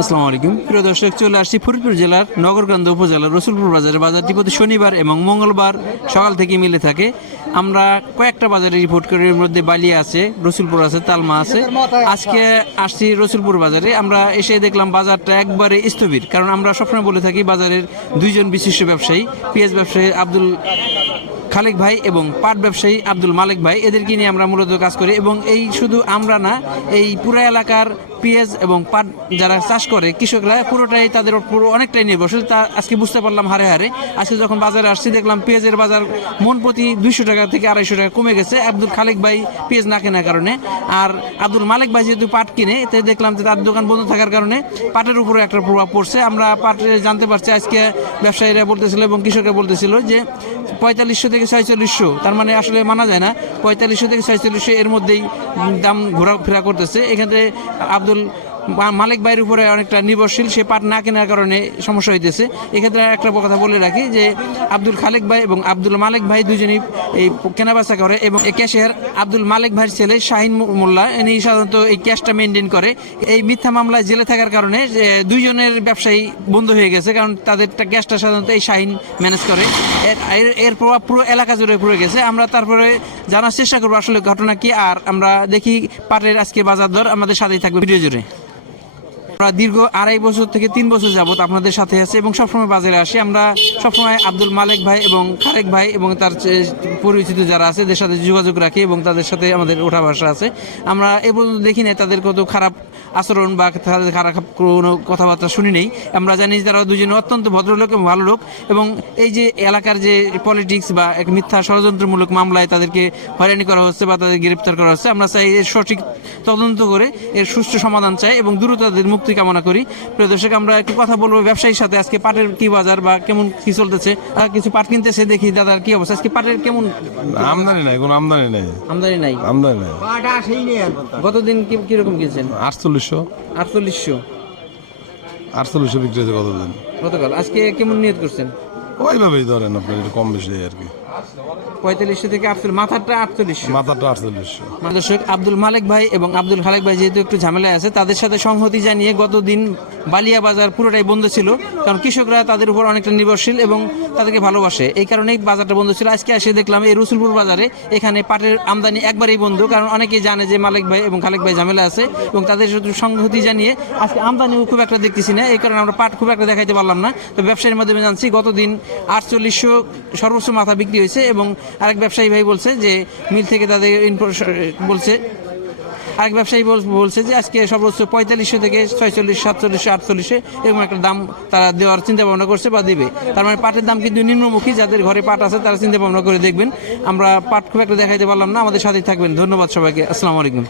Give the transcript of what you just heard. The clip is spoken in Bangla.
আসসালামু আলাইকুম প্রিয় দর্শক, চলে আসছি ফরিদপুর জেলার নগরকান্দা উপজেলার রসুলপুর বাজারে। বাজারটি প্রতি শনিবার এবং মঙ্গলবার সকাল থেকে মিলে থাকে। আমরা কয়েকটা বাজারে রিপোর্ট করি, এর মধ্যে বালিয়া আছে, রসুলপুর আছে, তালমা আছে। আজকে আসছি রসুলপুর বাজারে। আমরা এসে দেখলাম বাজারটা একবারে স্থবির, কারণ আমরা সবসময় বলে থাকি বাজারের দুইজন বিশিষ্ট ব্যবসায়ী, পেঁয়াজ ব্যবসায়ী আব্দুল খালেক ভাই এবং পাট ব্যবসায়ী আব্দুল মালেক ভাই, এদেরকে নিয়ে আমরা মূলত কাজ করি। এবং এই শুধু আমরা না, এই পুরো এলাকার পেঁয়াজ এবং পাট যারা চাষ করে কৃষকরা পুরোটাই তাদের পুরো অনেকটাই নির্ভরশীল। তা আজকে বুঝতে পারলাম হারে হারে। আজকে যখন বাজারে আসছি দেখলাম পেঁয়াজের বাজার মন প্রতি 200 টাকা থেকে 250 টাকা কমে গেছে আব্দুল খালেক ভাই পেঁয়াজ না কেনার কারণে। আর আব্দুল মালেক ভাই যেহেতু পাট কিনে, এতে দেখলাম যে তার দোকান বন্ধ থাকার কারণে পাটের উপরে একটা প্রভাব পড়ছে। আমরা পাট জানতে পারছি আজকে ব্যবসায়ীরা বলতেছিল এবং কৃষকরা বলতেছিল যে 4500 থেকে 4600, তার মানে আসলে মানা যায় না, 4500 থেকে 4600 এর মধ্যেই দাম ঘোরাফেরা করতেছে। এখানে আব্দুল মালেক ভাইয়ের উপরে অনেকটা নির্ভরশীল, সে পাট না কেনার কারণে সমস্যা হইতেছে। এক্ষেত্রে একটা কথা বলে রাখি যে আব্দুল খালেক ভাই এবং আব্দুল মালেক ভাই দুজনেই এই কেনাবেচা করে, এবং এই ক্যাশের আব্দুল মালেক ভাইয়ের ছেলে শাহিন মোল্লা ইনি সাধারণত এই ক্যাশটা মেনটেন করে। এই মিথ্যা মামলায় জেলে থাকার কারণে দুইজনের ব্যবসায়ী বন্ধ হয়ে গেছে, কারণ তাদের ক্যাশটা সাধারণত এই শাহিন ম্যানেজ করে। এর প্রভাব পুরো এলাকা জুড়ে পড়ে গেছে। আমরা তারপরে জানার চেষ্টা করবো আসলে ঘটনা কি। আর আমরা দেখি পাটের আজকে বাজার দর, আমাদের সাথেই থাকবে ভিডিও জুড়ে। আমরা দীর্ঘ 2.5 বছর থেকে 3 বছর যাবত আপনাদের সাথে আছি এবং সবসময় বাজারে আসি। আমরা সবসময় আব্দুল মালেক ভাই এবং খালেক ভাই এবং তার পরিচিত যারা আছে এদের সাথে যোগাযোগ রাখি এবং তাদের সাথে আমাদের ওঠা বসা আছে। আমরা এ পর্যন্ত দেখি নাই তাদের কত খারাপ আচরণ বা তাদের খারাপ কোনো কথাবার্তা শুনি নেই। আমরা জানি তারা দুজনে অত্যন্ত ভদ্রলোক এবং ভালো লোক, এবং এই যে এলাকার যে পলিটিক্স বা এক মিথ্যা ষড়যন্ত্রমূলক মামলায় তাদেরকে হয়রানি করা হচ্ছে বা তাদের গ্রেপ্তার করা হচ্ছে, আমরা চাই এর সঠিক তদন্ত করে এর সুষ্ঠু সমাধান চাই এবং দ্রুত তাদের মুক্তি কামনা করি। প্রিয় দর্শক, আমরা একটু কথা বলবো ব্যবসায়ীর সাথে। আজকে পাটের কি বাজার বা কেমন কি চলতেছে, কিছু পাট কিনতেছে, দেখি দাদার কি অবস্থা। আজকে পাটের কেমন আমদানি নাই, কোনো আমদানি নাই, আমদানি নাই? আমদানি নাই। গতদিন কিরকম কিনছেন? 4800 4800 বিক্রি হয়েছে গতদিন। গতকাল। আজকে কেমন নিয়ত করছেন? ওইভাবেই ধরেন আপনার, একটু কম বেশি আর কি। 4500 থেকে 48, মাথাটা 4800, মাথাটা 4800। দর্শক, আব্দুল মালেক ভাই এবং আব্দুল খালেক ভাই যেহেতু একটু ঝামেলায় আছে, তাদের সাথে সংহতি জানিয়ে গতদিন বালিয়া বাজার পুরোটাই বন্ধ ছিল, কারণ কৃষকরা তাদের উপর অনেকটা নির্ভরশীল এবং তাদেরকে ভালোবাসে, এই কারণেই বাজারটা বন্ধ ছিল। আজকে এসে দেখলাম এই রসুলপুর বাজারে এখানে পাটের আমদানি একবারেই বন্ধ, কারণ অনেকেই জানে যে মালেক ভাই এবং খালেক ভাই ঝামেলা আছে, এবং তাদের সাথে সংহতি জানিয়ে আজকে আমদানিও খুব একটা দেখতেছি না, এই কারণে আমরা পাট খুব একটা দেখাইতে পারলাম না। তো ব্যবসায়ীর মাধ্যমে জানছি গতদিন 4800 সর্বোচ্চ মাথা বিক্রি হয়েছে, এবং আরেক ব্যবসায়ী ভাই বলছে যে মিল থেকে তাদের বলছে, আরেক ব্যবসায়ী বলছে যে আজকে সর্বোচ্চ 4500 থেকে 46, 47, 48 এরকম একটা দাম তারা দেওয়ার চিন্তা ভাবনা করছে বা দিবে। তার মানে পাটের দাম কিন্তু নিম্নমুখী, যাদের ঘরে পাট আছে তারা চিন্তা ভাবনা করে দেখবেন। আমরা পাট খুব একটা দেখাইতে পারলাম না, আমাদের সাথেই থাকবেন। ধন্যবাদ সবাইকে, আসসালামু আলাইকুম।